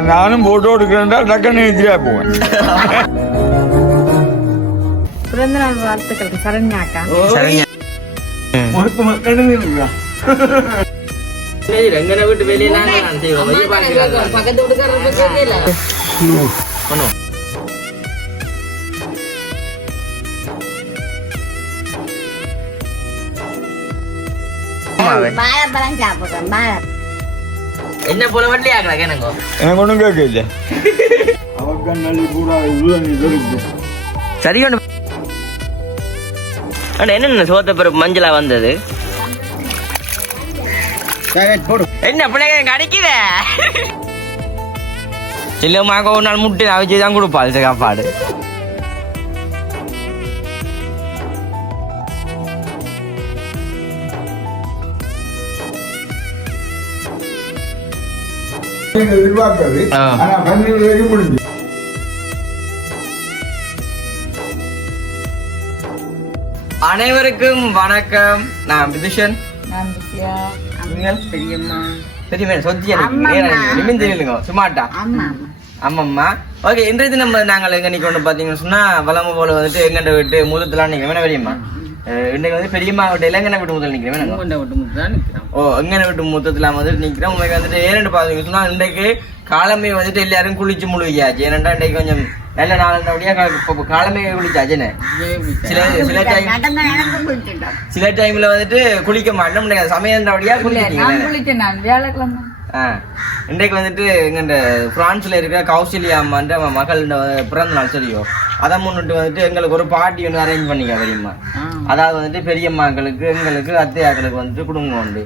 நானும் போட்டோ எடுக்கிறேன்டா டக்குன்னு எதிரியா போவேன். பிறந்த நாள் வாழ்த்துக்கள் சரண்யாக்கா. ரங்கனை விட்டு பக்கத்து வீட்டுக்காரர் வாழைப்பழம் சாப்பிடுறோம் வாழை என்ன போல வண்டி ஆகலாம் எனக்கு எனக்கு ஒன்றும் கேட்க இல்லை அவக்கண்ணாலி பூரா இதுதான் இருக்கு சரி ஒன்று அண்ணா என்னென்ன சோத்த பிறப்பு மஞ்சளா வந்தது என்ன பிள்ளைங்க எனக்கு அடிக்குத இல்லம்மாக்க ஒரு நாள் முட்டை அவிச்சு தான் கொடுப்பா சாப்பாடு எதிர்பார்க்காது ஆ. ஆனா பன்னெண்டு வரைக்கும் முடிஞ்சு. அனைவருக்கும் வணக்கம். நான் விதுஷன். நான் வித்யா. நீங்கள்? பெரியம்மா. தெரியுமே சொத்தி எனக்கு தெரியலுங்க. சும்மாட்டா? ஆமாம்மா ஓகே இன்றைய தினம் நாங்கள் எங்க நிக்கணும் பாத்தீங்கன்னு சொன்னா வளம போல வந்துட்டு எங்கிட்ட விட்டு நிக்கிறோம் என்ன பெரியம்மா அஹ் இன்னைக்கு வந்து பெரியம்மா விட்டு இளங்கனை விட்டு முதல் நிக்கிறேன். வேணுங்க? ஓ எங்கனை விட்டு மூத்தத்துல வந்துட்டு நிக்கிறோம். உங்களுக்கு வந்துட்டு ஏன்னு பாத்தீங்க சொன்னா இன்றைக்கு காலமே வந்துட்டு எல்லாரும் குளிச்சு முழுகியாச்சு. ஏனண்டா இன்றைக்கு கொஞ்சம் நல்ல நாளண்டபடியா இப்ப காலமே குளிச்சாச்சுன்னு சில சில டைம் சில டைம்ல வந்துட்டு குளிக்க மாட்டோம். இன்னைக்கு சமயண்டபடியா இன்றைக்கு வந்துட்டு எங்க பிரான்ஸ்ல இருக்கிற கௌசல்யா அம்மான்ற அவன் மகள் பிறந்த நாள் சரியோ. அதை முன்னிட்டு வந்துட்டு எங்களுக்கு ஒரு பார்ட்டி ஒன்று அரேஞ்ச் பண்ணிக்க பெரியம்மா அதாவது வந்துட்டு பெரியம்மாக்களுக்கு எங்களுக்கு அத்தையாக்களுக்கு வந்துட்டு குடும்பம் உண்டு.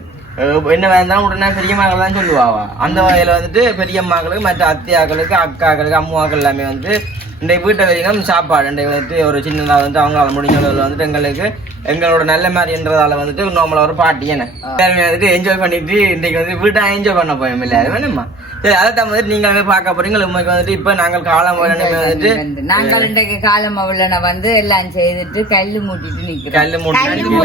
என்ன வேண்டாம் உடனே பெரியம்மாக்கள் தான் சொல்லுவாவா? அந்த வகையில வந்துட்டு பெரியம்மாக்களுக்கு மற்ற அத்தையாக்களுக்கு அக்காக்களுக்கு அம்மாக்கள் எல்லாமே வந்து இன்றைக்கு வீட்டை வரைக்கும் சாப்பாடு. இன்றைக்கு வந்துட்டு ஒரு சின்னதாக வந்துட்டு அவங்களால முடிஞ்ச அளவில் வந்துட்டு எங்களுக்கு எங்களோட நல்ல மாதிரின்றதால வந்துட்டு நார்மலா ஒரு பாட்டி என்ன. எல்லாருமே வந்துட்டு என்ஜாய் பண்ணிட்டு இன்றைக்கு வந்து வீட்டை என்ஜாய் பண்ண போயோம் இல்ல. அது வேணுமா? சரி அதை தான் வந்துட்டு நீங்களுமே பார்க்க போறீங்க உண்மைக்கு வந்துட்டு இப்ப நாங்கள் காலம் வந்துட்டு நாங்கள் இன்றைக்கு காலம் அவளன வந்து எல்லாம் செய்துட்டு கல்லு மூட்டிட்டு மூட்டி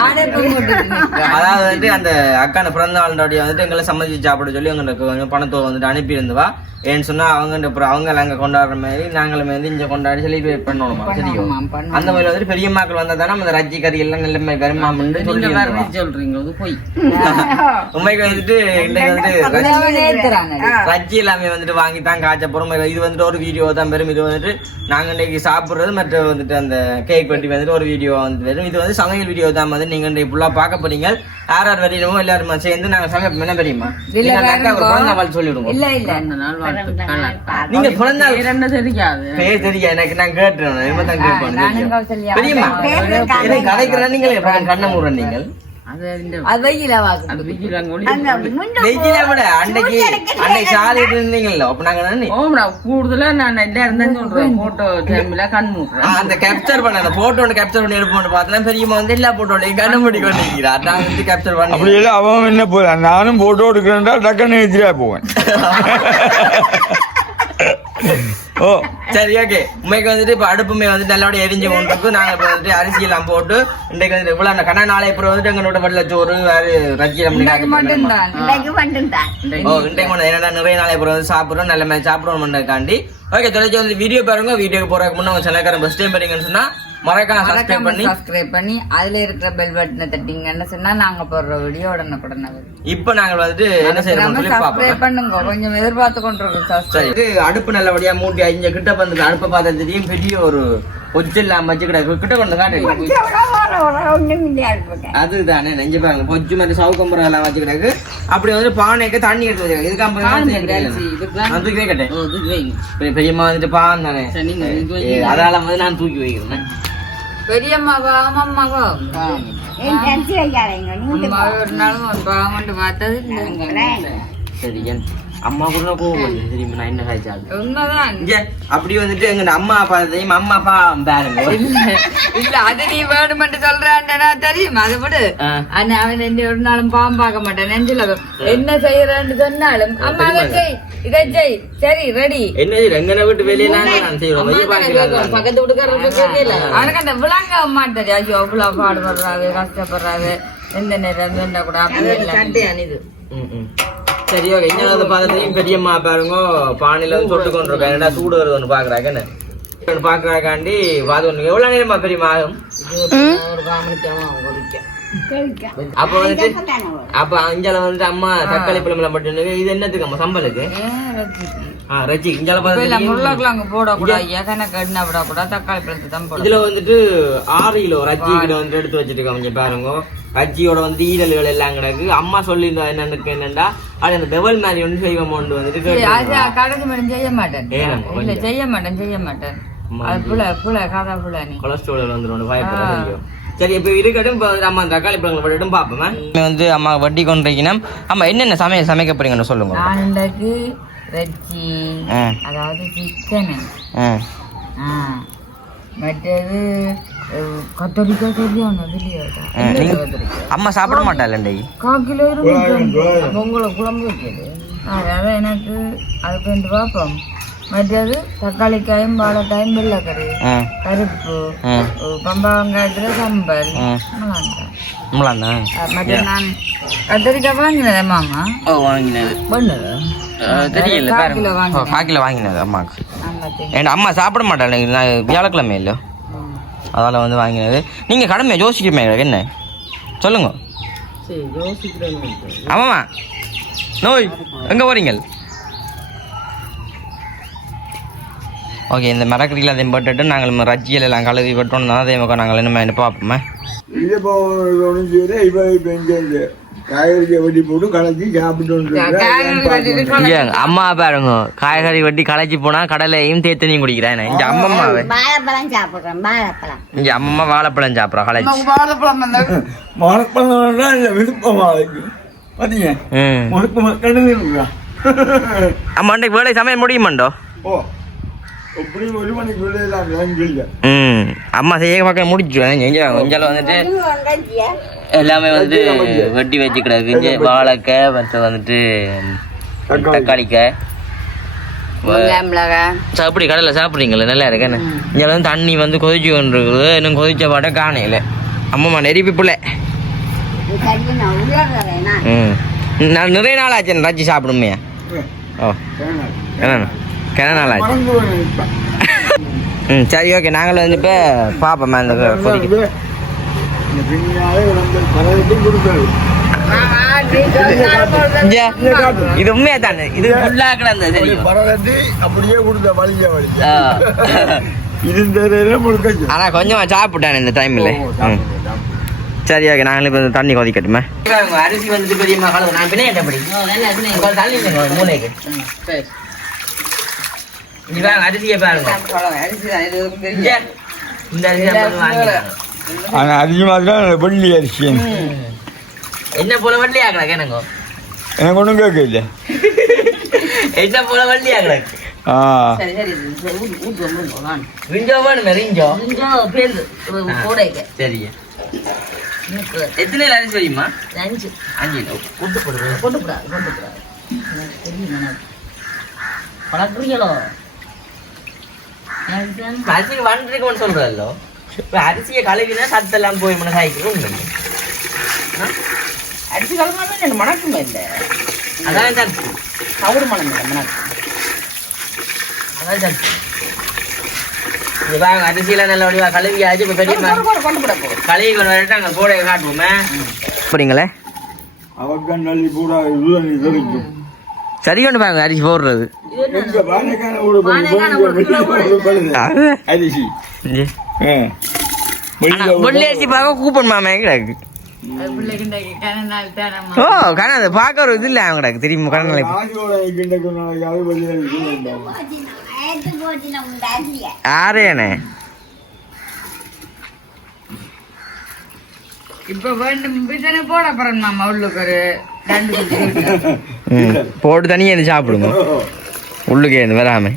ஆடைப்பு மூட்டிட்டு அதாவது வந்துட்டு அந்த அக்கான பிறந்த நாளுடைய வந்துட்டு எங்களை சம்மதிச்சு சாப்பிட சொல்லி உங்களுக்கு கொஞ்சம் பணத்தை வந்துட்டு அனுப்பி இருந்தவா ஏன்னு சொன்னா அவங்க அப்புறம் அவங்க அங்க கொண்டாடுற மாதிரி நாங்களுமே வந்து இங்க கொண்டாடி செலிப்ரேட் பண்ணணுமா சரியோ. அந்த மாதிரி வந்துட்டு பெரியம்மாக்கள் வந்தா தானே அந்த ரஜ்ஜி கறி எல்லாம் நல்ல மாதிரி வருமாமன்னு சொல்லி இருந்தவா. உண்மைக்கு வந்துட்டு இன்றைக்கு வந்துட்டு ரஜ்ஜி- எல்லாமே வந்துட்டு வாங்கி தான் காய்ச்ச போறோம். இது வந்துட்டு ஒரு வீடியோ தான் பெரும். இது வந்துட்டு நாங்க இன்னைக்கு சாப்பிடுறது மற்ற வந்துட்டு அந்த கேக் வெட்டி வந்துட்டு ஒரு வீடியோ வந்து வரும் இது வந்து சமையல் வீடியோ தான் வந்து நீங்க இன்றைக்கு ஃபுல்லா பார்க்க போறீங்க. யார் யார் வரையிலுமோ எல்லாருமே சேர்ந்து நாங்க சமைப்போம் என்ன நாள் சொல்லிவிடுங்க இல்ல இல்ல. நீங்க பிறந்த நாள் பேர் தெரியும் எனக்கு நான் கேட்டுறேன் எனக்கு கதைக்கிறேன். நீங்கள் கண்ண மூடுற நீங்கள். கூடுதலா நான் எல்லாரும் தான் சொல்றேன் போட்டோ டைம்ல கண் மூடுறேன் அந்த கேப்சர் பண்ண அந்த போட்டோ கேப்சர் பண்ணி எடுப்போம்னு பார்த்தா பெரியம்மா வந்து எல்லா போட்டோலையும் கண்டுபிடி கொண்டிருக்கிறா நான் வந்து கேப்சர் பண்ணி அப்படி இல்லை அவன் என்ன போறான் நானும் போட்டோ எடுக்கிறேன்டா டக்குன்னு எதிரியா போவேன் ஓ சரி ஓகே உண்மைக்கு வந்துட்டு இப்ப அடுப்புமே வந்து நல்லபடியா எரிஞ்சு கொண்டிருக்கு. நாங்க இப்ப வந்துட்டு அரிசி எல்லாம் போட்டு இன்றைக்கு வந்து இவ்வளவு அந்த கண்ணா நாளை அப்புறம் வந்துட்டு எங்களோட வெள்ள சோறு வேறு மட்டும்தான் ஓ இன்றைக்கு மட்டும். என்னடா நிறைய நாளை அப்புறம் வந்து சாப்பிடுறோம். நல்ல மாதிரி சாப்பிடுறோம் ஓகே தொலைச்சி வந்து வீடியோ பாருங்க வீடியோக்கு போறதுக்கு முன்னே உங்க சேனல்காரன் ஃபர்ஸ்ட் டைம் பாருங்கன்னு சொன்னா மறக்காம சப்ஸ்கிரைப் பண்ணி. சப்ஸ்கிரைப் பண்ணி அதுல இருக்கிற பெல் பட்டனை தட்டிங்கன்னு சொன்னா நாங்க போடுற வீடியோ உடனுக்குடனே வரும். இப்ப நாங்கள் வந்துட்டு என்ன செய்யறோம் சொல்லி சப்ஸ்கிரைப் பண்ணுங்க. கொஞ்சம் எதிர்பார்த்து கொண்டிருக்கோம் சப்ஸ்கிரைப் அடுப்பு நல்லபடியா மூட்டி இங்க கிட்ட வந்து அடுப்பை பார்த்தா தெரியும் பெரிய ஒரு பொச்சு இல்லாம வச்சு கிடக்கு கிட்ட கொண்டு காட்டு அதுதானே நெஞ்சு பாருங்க பொச்சு மாதிரி சவுக்கம்பரம் எல்லாம் வச்சு கிடக்கு அப்படி வந்து பானைக்கு தண்ணி எடுத்து வச்சிருக்காங்க இதுக்கு நான் தூக்கி வைக்கட்டேன் பெரிய- பெரியம்மா வந்துட்டு பான் தானே அதனால வந்து நான் தூக்கி வைக்கிறேன் பெரியம்மாவா அம்மாவா ஒரு நாளும் பார்த்தது அம்மா கூட கோவம் நான் என்ன காய்ச்சாலும் உண்மைதான். இங்க அப்படி வந்துட்டு எங்க அம்மா அப்பா தெரியுமா? அம்மா அப்பா பாருங்க இல்ல அது நீ வேணுமென்று சொல்றான்டா தெரியும். அது விடு. ஆனா அவன் என்ன ஒரு நாளும் பாவம் பார்க்க மாட்டான் நெஞ்சில என்ன செய்யறான்னு சொன்னாலும் அம்மா செய் இதை செய். சரி ரெடி என்ன எங்கன விட்டு வெளியெல்லாம் நான் செய்வோம் வெளிய பார்க்கிறாங்க பக்கத்து வீட்டுக்காரருக்கு தெரியல. அவனுக்கு அந்த விளங்க மாட்டேன் ஐயோ அவ்வளவு பாடுபடுறாங்க கஷ்டப்படுறாங்க எந்த நேரம் கூட அப்படி இல்லை. சரி ஓகே இங்க வந்து பார்த்ததையும் பெரியம்மா பாருங்க. பானையில வந்து தொட்டு கொண்டு இருக்கா என்னடா சூடு வருது ஒன்று பாக்குறாங்க என்ன? ஒன்று பாக்குறாக்காண்டி வாது ஒன்று எவ்வளவு நேரமா பெரியம்மா ஆகும்? ஒரு காமனிக்காம கொதிக்க அப்ப வந்துட்டு அப்ப அஞ்சால வந்துட்டு அம்மா தக்காளி பழமெல்லாம் போட்டு இது என்னத்துக்கு அம்மா சம்பளுக்கு இஞ்சால பார்த்து முருளைக்கிழங்கு போடக்கூடாது. விடக்கூடாது தக்காளி பழத்தை தான் போடணும். இதுல வந்துட்டு ஆறு கிலோ வந்துட்டு எடுத்து வச்சிருக்காங்க இங்க பாருங்க. ரச்சியோட வந்து ஈரல்கள் எல்லாம் கிடக்கு. அம்மா சொல்லியிருந்தா என்னன்னு என்னண்டா? அது அந்த பெவல் மாதிரி வந்து செய்வோம் வந்துட்டு கடைசி மட்டும் செய்ய மாட்டேன். செய்ய மாட்டேன் செய்ய மாட்டேன். அது காதா நீ. கொலஸ்ட்ரால் வந்துடும் தெரியும். சரி இப்போ இருக்கட்டும் இப்போ அம்மா தக்காளி பழங்கள் போட்டுட்டும் பார்ப்போமே வந்து அம்மா வட்டி கொண்டிருக்கணும் அம்மா என்னென்ன சமையல் சமைக்க போறீங்கன்னு சொல்லுங்க. நான் இன்றைக்கு ரச்சி ஆ. அதாவது சிக்கனு ஆ. மற்றது கத்தரிக்காய் நீங்க- அம்மா சாப்பிட மாட்டாள் கால் கிலோ பொங்கலை குழம்பு வைக்கிறது. அதான் எனக்கு அது கொஞ்சம் பார்ப்போம் மற்றது தக்காளிக்காயும் வாழைக்காயும் வெள்ளைக்கறி அஹ், பம்பா வெங்காயத்துல சம்பல் அஹ், மற்ற நான் கத்தரிக்காய் வாங்கினேன் மாமா? ஓ வாங்கினது. பண்ணுது? தெரியல காக்கில வாங்கினது? அம்மாவுக்கு. என் அம்மா சாப்பிட இன்னைக்கு நான் வியாழக்கிழமை இல்லை. அதால் வந்து வாங்கினது. நீங்கள் கடமையை யோசிக்கிறமே என்ன? சொல்லுங்க. ஆமாம்மா. நோய் எங்கே போறீங்க ஓகே இந்த மரக்கறியில் அதையும் போட்டுட்டு நாங்கள் ரஜ்ஜியில் எல்லாம் கழுவி போட்டோம் அதே மக்கள் நாங்கள் என்ன பார்ப்போமே? இது இப்போ இப்போ இங்கே காய்கறியை வெட்டி போட்டு கலக்கி சாப்பிட்டு காய்கறி அம்மா பாருங்க. காய்கறி வெட்டி களைச்சி போனா கடலையும் தேத்தனையும் குடிக்கிறேன் இங்க அம்மம்மாவே வாழைப்பழம் வாழைப்பழம். இங்க அம்மம்மா வாழைப்பழம் சாப்பிட்றா களைச்சி வாழைப்பழம் தான் இல்லை மக்கள் அம்மா அன்றைக்கு வேலை சமையல் முடியுமாண்டோ? ஓ. அம்மா செய்ய பக்கம் முடிச்சு இங்கே இங்கே வந்துட்டு எல்லாமே வந்து வெட்டி வச்சு கிடக்கு வாழைக்காய் மற்ற வந்துட்டு தக்காளிக்காய் சாப்பிடி கடையில் சாப்பிட்றீங்களே நல்லா இருக்கேன்னு இங்கே வந்து தண்ணி வந்து கொதிச்சு கொண்டு இருக்குது இன்னும் கொதிச்ச பாட்டை காணையில் அம்மம்மா நெருப்பி பிள்ளை. நான் நிறைய நாள் ஆச்சு ரச்சி சாப்பிடுமே ஓ. என்ன கிண நாள் ம் சரி ஓகே. நாங்களும் வந்து இப்போ பார்ப்போம் அந்த இது உண்மையா தானே இது ஃபுல்லாக கிடந்தது பரவத்தி அப்படியே கொடுத்த. இருந்ததுல முழுக்க ஆனா கொஞ்சமா சாப்பிட்டேன் இந்த டைம்ல சரி ஓகே. நாங்களும் இப்போ தண்ணி கொதிக்கட்டுமே? அரிசி வந்துட்டு பெரிய மகள் நான் பின்ன பாருங்க அரிசியை பாருங்க. இந்த அரிசி வாங்கிடுறாங்க ஆனா அதிகமாக தான் வெள்ளி அரிசி. என்ன போல வள்ளி ஆகலாம் எனக்கு எனக்கு ஒன்றும் கேட்கல. என்ன போல வள்ளி ஆகலாம் ஆ. சரி சரி சரி, ஊத்து ஊத்து வந்து வாங்க. ரிஞ்சோ வேணுமே ரிஞ்சோ கொஞ்சம் பேருந்து. ஒரு கூடைக்கு சரிங்க. எத்தனை அரிசி தெரியுமா? அஞ்சு. அஞ்சு கூட்டு போடுறது கொண்டு போடாது கொண்டு போடாது பழக்கிறீங்களோ அரிசி வந்துருக்குன்னு சொல்றதல்லோ இப்ப அரிசியை கழுவினா சத்தெல்லாம் போய் உண்மை அடிச்சு கலந்தாலும் எனக்கு மணக்குமே இல்லை அதான் தான் தவிடு மணம் இல்லை மணக்கு. அதான் தான் இது பாருங்க அரிசியெல்லாம் நல்ல வடிவா கழுவி ஆச்சு இப்போ பெரிய கொண்டு போட கொண்டு போட போ கழுவி கொண்டு வரட்டு அங்கே கூட காட்டுவோமே. அப்படிங்களே? அவக்கன் நல்லி பூரா இதுதான் கிடைக்கும் சரி கொண்டு பாருங்க அரிசி போடுறது வெள்ளி அரிசி பார்க்க கூப்பன் மாமே கிடக்கு. ஓ கணக்கு பார்க்க ஒரு இது இல்லை அவன் கிடக்கு. வெளியில இருக்கு ஆறேண்ணே இப்ப வேண்டும் போட போறேன் மாமா உள்ளுக்கு ஒரு ரெண்டு போட்டு தனியாக இருந்து சாப்பிடுங்க. உள்ளுக்கே இருந்து வராம.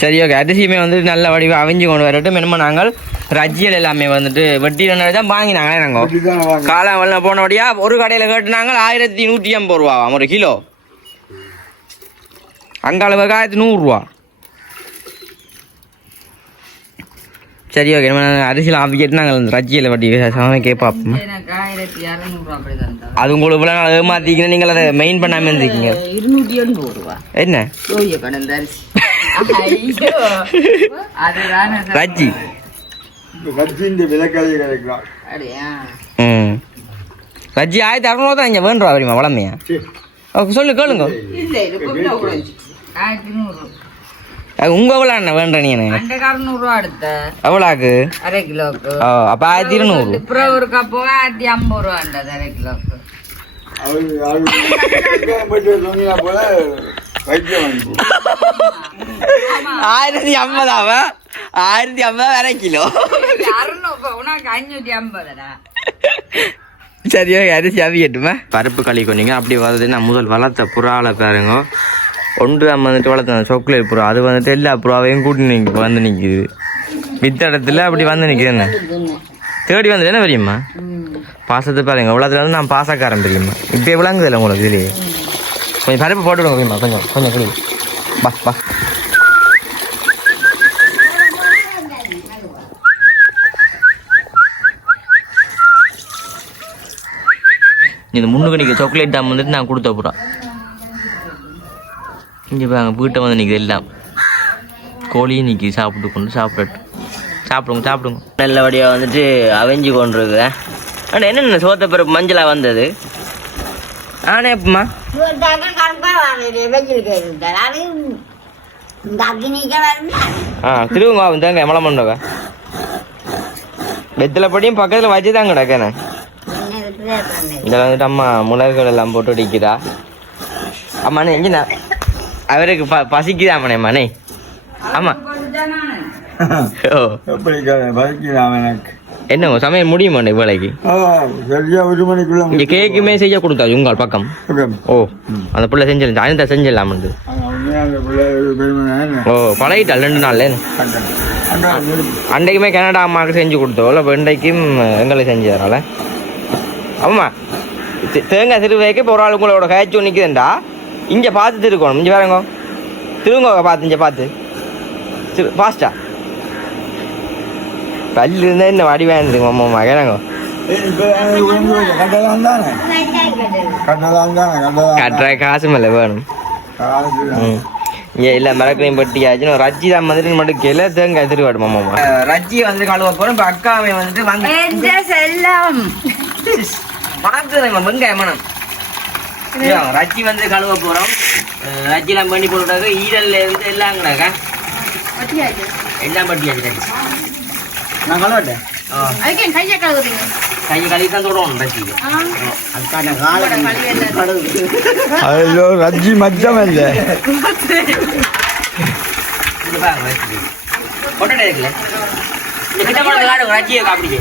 சரி ஓகே அரிசியுமே வந்து நல்ல வடிவம் அவிஞ்சு கொண்டு வரட்டும். என்னமோ நாங்கள் ரஜ்ஜியல் எல்லாமே வந்துட்டு வெட்டி தான் வாங்கினாங்களே நாங்கள் இப்படிதான் வாங்க காலம் வெள்ள போனபடியா ஒரு கடையில் கேட்டுனாங்க ஆயிரத்தி நூற்றி ஐம்பது ரூபாவாம் ஒரு கிலோ. அங்காளவுக்கு ஆயிரத்தி நூறுரூவா சரி ஓகே நம்ம அரிசியில் ஆப்பிக்கிட்டு நாங்கள் அந்த ரஜ்ஜியில் வட்டி அப்படி தந்தா அது உங்களுக்கு இவ்வளோ நாள் ஏமாத்திக்கிங்க நீங்கள் அதை மெயின் பண்ணாமல் இருந்திருக்கீங்க. இருநூற்றி எண்பது ரூபா. என்ன? ரஜ்ஜி ரஜ்ஜி ஆயிரத்தி அறநூறு தான் இங்கே வேண்டுவா வரீமா வளமையா? சொல்லு கேளுங்க. கொஞ்சம் உங்கள் எவ்வளோ என்ன வேண்ட நீ அறுநூறுவா எடுத்த எவ்வளோக்கு அரை கிலோக்கு. ஓ அப்போ ஆயிரத்தி இருநூறு. அப்புறம் ஒரு கப்பு ஆயிரத்தி ஐம்பது அரை கிலோக்கு. சொன்னீங்க போல வைத்தியம் வாங்கி ஆயிரத்தி ஐம்பதாவ? ஆயிரத்தி ஐம்பது வேற கிலோ. உனக்கு அஞ்சூத்தி ஐம்பதுடா. சரியா அரிசி அவியட்டுமா பருப்பு களி கொண்டீங்க அப்படி வருது நான் முதல் வளர்த்த புறாவில் பாருங்க. கொண்டு நம்ம வந்துட்டு வளர்த்தேன் சாக்லேட் புறா. அது வந்துட்டு எல்லா புறாவையும் கூட்டி நிற்க வந்து நிற்கிது மித்த இடத்துல அப்படி வந்து நிற்குது என்ன? தேடி வந்தது என்ன தெரியுமா? பாசத்தை பாருங்க. இவ்வளோத்துல வந்து நான் பாசக்காரன் தெரியுமா? இப்போ விளங்குதில்ல உங்களுக்கு இதுலேயே. கொஞ்சம் பருப்பு போட்டு விடுங்க கொஞ்சம் கொஞ்சம் கிளி பா பா. இந்த முன்னுக்கு நிற்க சாக்லேட் டாம் வந்துட்டு நான் கொடுத்த போகிறேன் இங்கே பாருங்க வீட்டை வந்து நிற்கிது எல்லாம். கோழியும் நிற்கி சாப்பிட்டு கொண்டு சாப்பிடட்டும் சாப்பிடுங்க சாப்பிடுங்க. நல்லபடியாக வந்துட்டு அவைஞ்சு கொண்டு இருக்கு ஆனால் என்னென்ன சோத்த பிறப்பு மஞ்சளாக வந்தது? ஆனே எப்பமா? இந்த அக்னிக்க வருந்தா ஆ திருவங்க அவன் தாங்க எமலம் பண்ணவ வெத்தில படியும் பக்கத்தில் வச்சு தான் கிடக்கேனே இதில் வந்துட்டு அம்மா முளர்கள் எல்லாம் போட்டு அடிக்கிறா அம்மாண்ணே எங்கே அவருக்கு ப பசிக்குதா அம்மனே அம்மாண்ணே ஆமாம் ஓ. எப்படி வைக்கிறான் எனக்கு. என்ன சமையல் ஒரு மணிக்குள்ள இங்கே கேக்குமே செய்ய கொடுத்தாது உங்கள் பக்கம். ஓ அந்த பிள்ளை செஞ்சிருந்துச்சு அனிதா செஞ்சிடலாம் வந்து. ஓ பழகிட்டாள் ரெண்டு நாள்ல. அன்றைக்குமே கனடா அம்மாவுக்கு செஞ்சு கொடுத்தோம். இல்லை இன்றைக்கும் எங்களுக்கு செஞ்சதுனால. ஆமாம்மா தே- தேங்காய் திருவைக்கு இப்போ ஒரு ஆள் உங்களோட காய்ச்சி நிற்குதுண்டா இங்கே பார்த்து திருக்கணும். இங்கே பாருங்க. திருங்க பார்த்து இங்கே பார்த்து. திரு ஃபாஸ்டா பல்லு இருந்தால் என்ன வடி வேணுதுங்க அம்மா மகனாங்க. கட்டுற காசு மேலே வேணும். ம். இங்கே இல்லை மரக்கரையும் பட்டியாச்சுன்னு ரஜ்ஜி தான் வந்துட்டு மட்டும் கீழே தேங்காய் திருவாடு மாமா ரஜ்ஜி வந்து கழுவ போகிறோம் இப்போ அக்காவை வந்துட்டு வாங்க செல்லம்? மணக்குது வெங்காய மனம் ரஜ்ஜி வந்து கழுவ போகிறோம் ரஜ்ஜிலாம் பண்ணி போட்டுட்டாக்க ஈரல்ல இருந்து எல்லாம் கிடக்கா எல்லாம் பட்டியாச்சு ரஜ்ஜி நான் என் கையை கழுவுறீங்க? கையை கழுவி தான் தொடணும் ரஜ்ஜிக்கு அதுக்கான காலம் கழுவு. ரஜ்ஜி மச்சம் இல்லை. கொட்டடை இருக்குல்ல? இந்த கிட்ட ரஜ்ஜியை காப்பிடிக்க.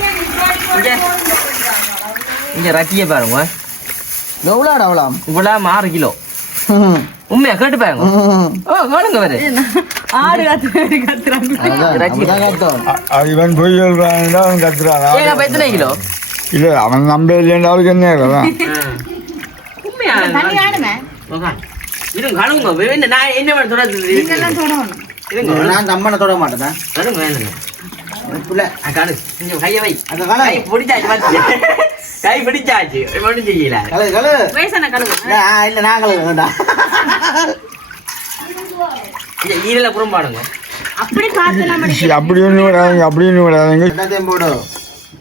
இங்கே. ரஜ்ஜியை பாருங்க. எவ்வளோடா அவ்வளோ இவ்வளோ ஆறு கிலோ உண்மையா கேட்டு பாருங்க ஓ கேளுங்க வேறு ஆடு கத்து கத்துறாங்க இவன் பொய் சொல்றான் அவன் கத்துறான் ஏங்க எத்தனை கிலோ இல்லை அவன் நம்ப இல்லைன்னு அவளுக்கு என்ன இருக்கும் உண்மையா தண்ணி ஆடுமே உக்கார். இருங்க கழுவுங்க வேணும் நான் என்ன பண்ண சொல்றது இதெல்லாம் தொடணும் இருங்க நான் தம்மனை தொட மாட்டேன் கழுவுங்க வேணுங்க புள்ள ஆ, கழு இங்க கையை வை அந்த கலை கை பிடிச்சாச்சு பாத்து கை பிடிச்சாச்சு ஒன்றும் செய்யல கலை கழு வயசான கழுவு இல்லை நான் கழுவு வேண்டாம் ஈரல புறம்பாடுங்க அப்படி சரி, அப்படி ஒன்று விடாதீங்க அப்படி ஒன்று விடாதீங்க எல்லாத்தையும் போடு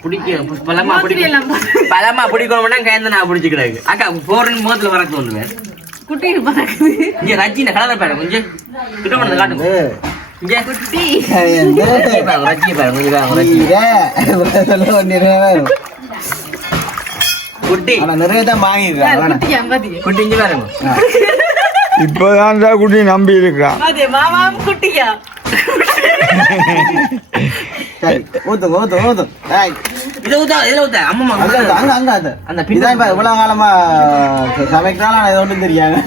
பிடிக்க பலமா பிடிக்கும் பலமா பிடிக்கணும்னா கைந்த நான் பிடிச்சிக்கிறாங்க அக்கா போறேன்னு முகத்துல வர தோணுவேன் குட்டி பறக்குது இங்க ரஜின கலர் பாருங்க கொஞ்சம் கிட்ட பண்ணது காட்டுங்க இங்க குட்டி ரஜினி பாருங்க குட்டி நிறைய தான் வாங்கியிருக்கேன் குட்டி இங்க பாருங்க இப்போதான் தான் குட்டி நம்பி இருக்கிறான் அதே மாமாவும் குட்டியா சரி ஊத்து ஊத்து ஊத்து ஏய், இதை ஊத்தா இதுல ஊத்தா அம்மா அங்க அங்க அங்க அது அந்த இதான் இப்ப இவ்வளவு காலமா சமைக்கிறாலும் ஆனால் ஒன்றும் தெரியாது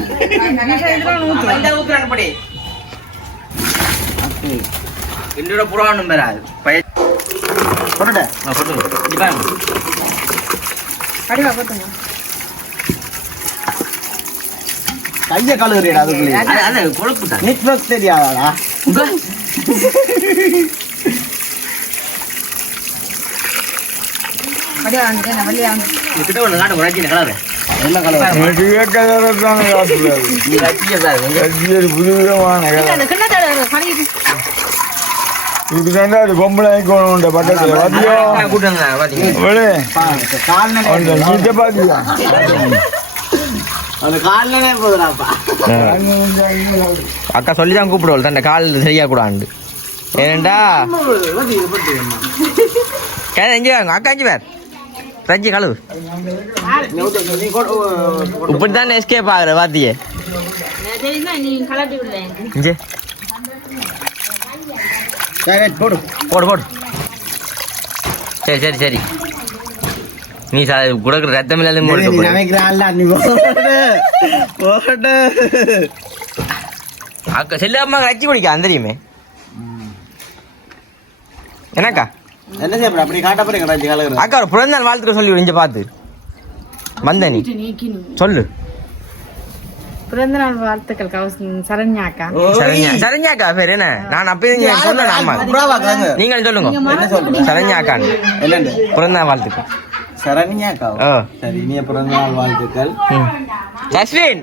என்னோட புறாணும் பெறாது பய போட்டுட்டேன் கடுகா போட்டுங்க. கழுவுறியடா அதுக்குள்ளே அது கொழுப்பு தான் நெட் ஃபிளக்ஸ் தெரியாதாடா? அப்படியே வந்து நான் கலரு புதுவிதமான கலர் அந்த கிண்ணத்தோட கழுவி இதுக்கு தாண்டா அது பொம்பளை பக்கத்தில் பாத்தியா? அக்கா சொல்லி தான் கூப்பிடுவோம் தண்டை கால் சரியா கூடாண்டு. ஏன்டா எங்கே வாங்க அக்கா அஞ்சு பேர் ரஜி கழுவு இப்படி தான் எஸ்கேப் ஆகுற பாத்தியே தெரியுமா நீ கலட்டி விடுறேன் இங்கே போடு. போடு போடு. சரி சரி சரி. நீ சா கொடுக்குற ரத்தம் இல்லாத நினைக்கிறாள் நீ போடு. போடு. அக்கா செல்லாம ரச்சி குடிக்க அந்த தெரியுமே என்னக்கா? என்ன செய்யப்பட? அப்படி காட்ட போறீங்க அக்கா ஒரு பிறந்த நாள் வாழ்த்துக்க சொல்லி இங்க பார்த்து வந்த நீ. சொல்லு. பிறந்த நாள் வாழ்த்துக்கள் சரண்யாக்கா. சரண்யா சரண்யாக்கா பேர் என்ன? நான் அப்பயே சொன்னேன் ஆமா. நீங்களும் சொல்லுங்க. என்ன சொல்றீங்க? சரண்யாக்கான் என்னண்டு பிறந்த நாள் வாழ்த்துக்கள். சரண்யாக்கா? சரி இனிய வாழ்த்துக்கள். ஜஸ்வின்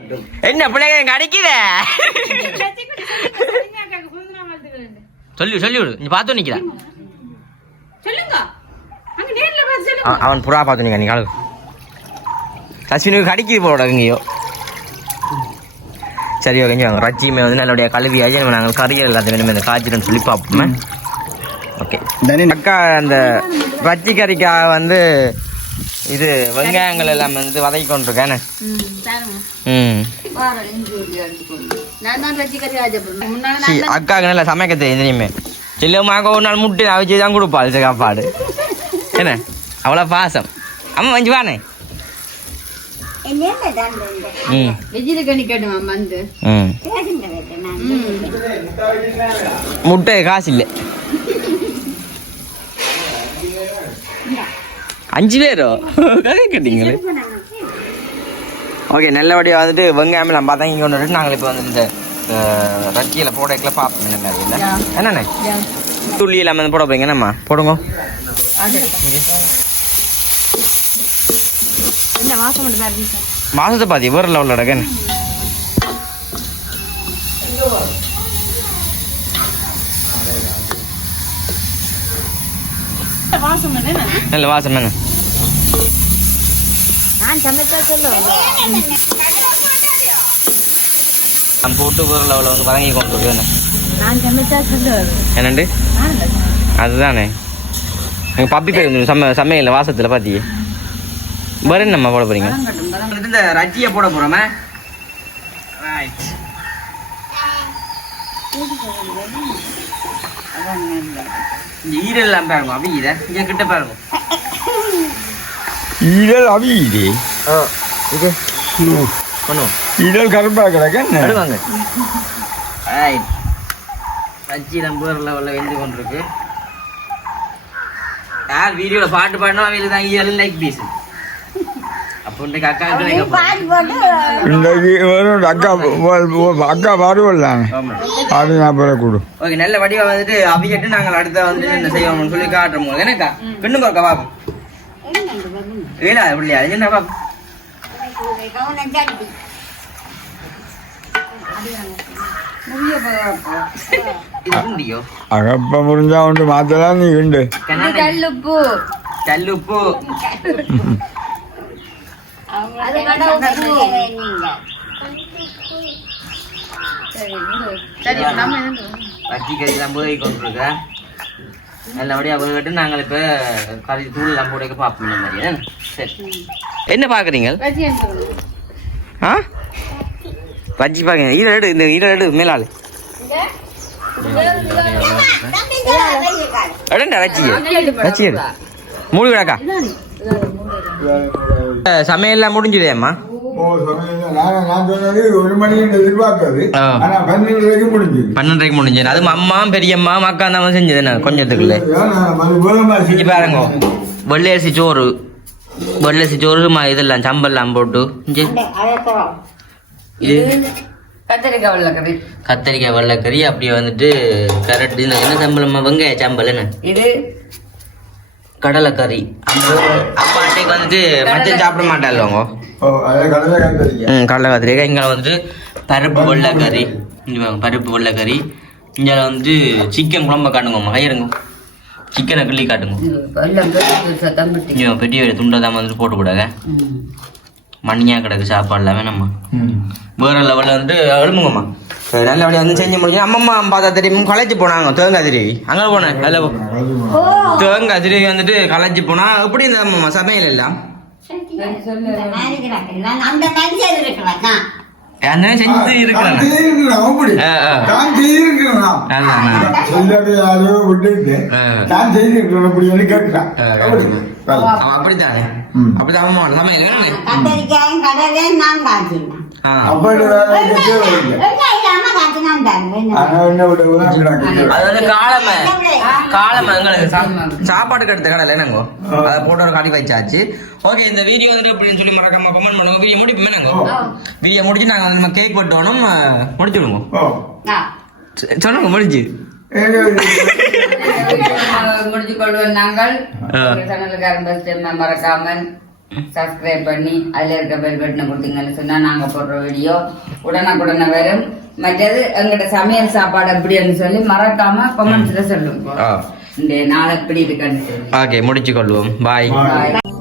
என்ன பிள்ளைங்க கிடைக்குத சொல்லி சொல்லி. விடு நீ பார்த்து நிக்கிறா. அவன் அவன் புறா பார்த்து நிக்க நீ கலகு ஜஸ்வினுக்கு கடிக்குது போட எங்கேயோ சரி ஓகே வாங்க. ரச்சியுமே வந்து நல்லபடியாக கழுவி ஆகி நம்ம நாங்கள் கறியல் எல்லாத்தையும் இந்த காய்ச்சிட்டு சொல்லி பார்ப்போமே. ஓகே அக்கா அந்த ரச்சி கறிக்காக வந்து இது வெங்காயங்கள் எல்லாம் வந்து வதக்கி கொண்டிருக்கேன். ம் அக்காவுக்கு நல்லா சமைக்க தெரியும் செல்லம்மாக்க ஒரு நாள் முட்டை அவிச்சு தான் கொடுப்பாள் சாப்பாடு. என்ன? அவ்வளோ பாசம். அம்மா வஞ்சி வானே என்ன தான் ம் வெஜில கனி கேட்டுமா வந்து ம் பேசுங்க நான் முட்டை காசு இல்லை அஞ்சு பேரோ? கேட்டீங்களே ஓகே நல்லபடியாக வந்துட்டு வெங்காயம் நம்ம பார்த்தா இங்கே கொண்டு நாங்கள் இப்போ வந்து இந்த ரச்சியில் போடக்கில் பார்ப்போம் என்ன மாதிரி இல்லை என்னண்ணே துள்ளி இல்லாமல் போட போறீங்க என்னம்மா? போடுங்க. என்ன வாசம் மட்டும் தான் இருக்கு. மாசத்தை பாதி வேறு லெவலில் நடக்கேன் வாசம் என்ன? நல்ல வாசம் என்ன? நான் சமைச்சா சொல்லுவேன் நம்ம போட்டு வேறு லெவலில் வந்து வதங்கி கொண்டு இருக்கு என்ன? நான் சமைச்சா சொல்லுவேன் என்னண்டு? அதுதானே. எங்கள் பப்பி பேர் சம சமையல் வாசத்தில் பார்த்தீங்க வேறு என்னம்மா போட போகிறீங்க இந்த ரஜ்ஜியை போட போகிறோமே ரைட் ஈரெல்லாம் பாருங்க அப்படி இதை. இங்கே கிட்ட பாருங்க. ஈரல் அவியுது ஓ இது. பண்ணுவோம் ஈரல் கருப்பாக கிடக்க என்ன? அடுவாங்க ரைட் ரஜ்ஜி நம்ம லெவலில் வெந்து கொண்டிருக்கு. யார் வீடியோவில் பாட்டு பாடினா அவங்களுக்கு தான் ஈரல் லைக் பீஸ் இன்றைக்கு வெறும் அக்கா அக்கா வருவல்லாங்க அது நான் பிற கொடு. ஓகே நல்ல வடிவா வந்துட்டு அவியட்டு நாங்கள் அடுத்த வந்து என்ன செய்வோம்னு சொல்லி காட்டுறோம். எனக்கா பெண்ணுங்க அக்கா பாப்போம் ஏடா இப்படியா என்ன உண்டியோ? அகப்ப முடிஞ்சா உண்டு மாத்தலாம் நீ உண்டு. கல்லுப்பு. கல்லுப்பு. அது வச்சி கறி எல்லாம் போய் நாங்கள் இப்போ கறி தூள் எல்லாம் போட பார்ப்போம் இந்த மாதிரி. என்ன? சரி. என்ன பார்க்குறீங்க ஆ? வச்சி பாருங்க ஈரல் எடு இந்த ஈரல் எடு மேலாள் எடுண்டா வச்சி வச்சி எடு. மூடி விடாக்கா சமையல்லாம் முடிஞ்சது. பன்னெண்டரைக்கு முடிஞ்சது. அது அம்மா பெரியம்மா மக்கா தான் செஞ்சது கொஞ்சத்துக்குள்ள பாருங்க. வெள்ளையரிசி சோறு. வெள்ளையரிசி சோறு ம- இதெல்லாம் சம்பல்லாம் போட்டு. இது கத்திரிக்காய் வெள்ளக்கறி. கத்தரிக்காய் வெள்ளைக்கறி. அப்படியே வந்துட்டு கரெக்ட் என்ன சம்பளமா வெங்காய சம்பல் என்ன? இது கடலைக்கறி. அப்பா அன்னைக்கு வந்துட்டு மச்சம் சாப்பிட மாட்டாங்க ம் கடலை கத்திரிக்காய் இங்கே வந்து பருப்பு வெள்ளைக்கறி. இங்கே பருப்பு வெள்ளைக்கறி. இங்கே வந்து சிக்கன் குழம்பு காட்டுங்கம்மா. கையிருங்க சிக்கனை கிள்ளி காட்டுங்க. பெரிய துண்டை தான் வந்துட்டு போட்டு கூடாங்க. மண்ணியாக கிடக்கு சாப்பாடுல வேணாம்மா வேற லெவலில் வந்துட்டு எழுமுங்கம்மா நல்லபடியாக வந்து செஞ்சு முடிச்சு அம்மம்மா பார்த்தா தெரியும் களைச்சி போனாங்க தேங்காய் திருவி அங்கே போனேன் அதில் தேங்காய் திருவி வந்துட்டு களைச்சி போனா எப்படி இந்த அம்மம்மா சமையல் எல்லாம்? அந்த செஞ்சு இருக்கிறேன். நான். செய்திருக்கிறேன் அப்படி சொல்லி அப்படித்தானே. அப்படிதான் வேணாமே கத்தரிக்காயும் கடலையும் நான் காய்ச்சினேன் ஆ. அப்படி வேலை தேவையில்லை எல்லாம் இல்லாம காய்ச்சினான் தாங்க ஆனா என்ன விட உதாரணம் அது வந்து காலமை. காலமை எங்களுக்கு. சா- சாப்பாட்டுக்கு எடுத்த கடலை என்னங்கோ? அதை போட்டு ஒரு கடி வச்சாச்சு ஓகே இந்த வீடியோ வந்துட்டு அப்படின்னு சொல்லி மறக்காம கமெண்ட் பண்ணுங்க. வீடியோ முடிப்போம் என்னங்கோ? வீடியோ முடிச்சு நாங்க நம்ம கேக் வெட்டணும் முடிச்சு விடுங்க சொல்லுங்க முடிச்சு முடிச்சு கொள்வோம் நாங்கள் ஆ. சேனலுக்கு ஆரம்பிச்சு மறக்காம சப்ஸ்கிரைப் பண்ணி அதுல இருக்க பெல் பட்டனை கொடுத்தீங்கன்னு சொன்னா நாங்க போடுற வீடியோ உடனுக்குடனே வரும் மற்றது எங்கட சமையல் சாப்பாடு எப்படின்னு சொல்லி மறக்காம கமெண்ட்ஸ்ல சொல்லுங்க இந்த நாள் எப்படி இருக்குன்னு சொல்லி ஓகே முடிச்சு கொள்வோம் பாய். Bye.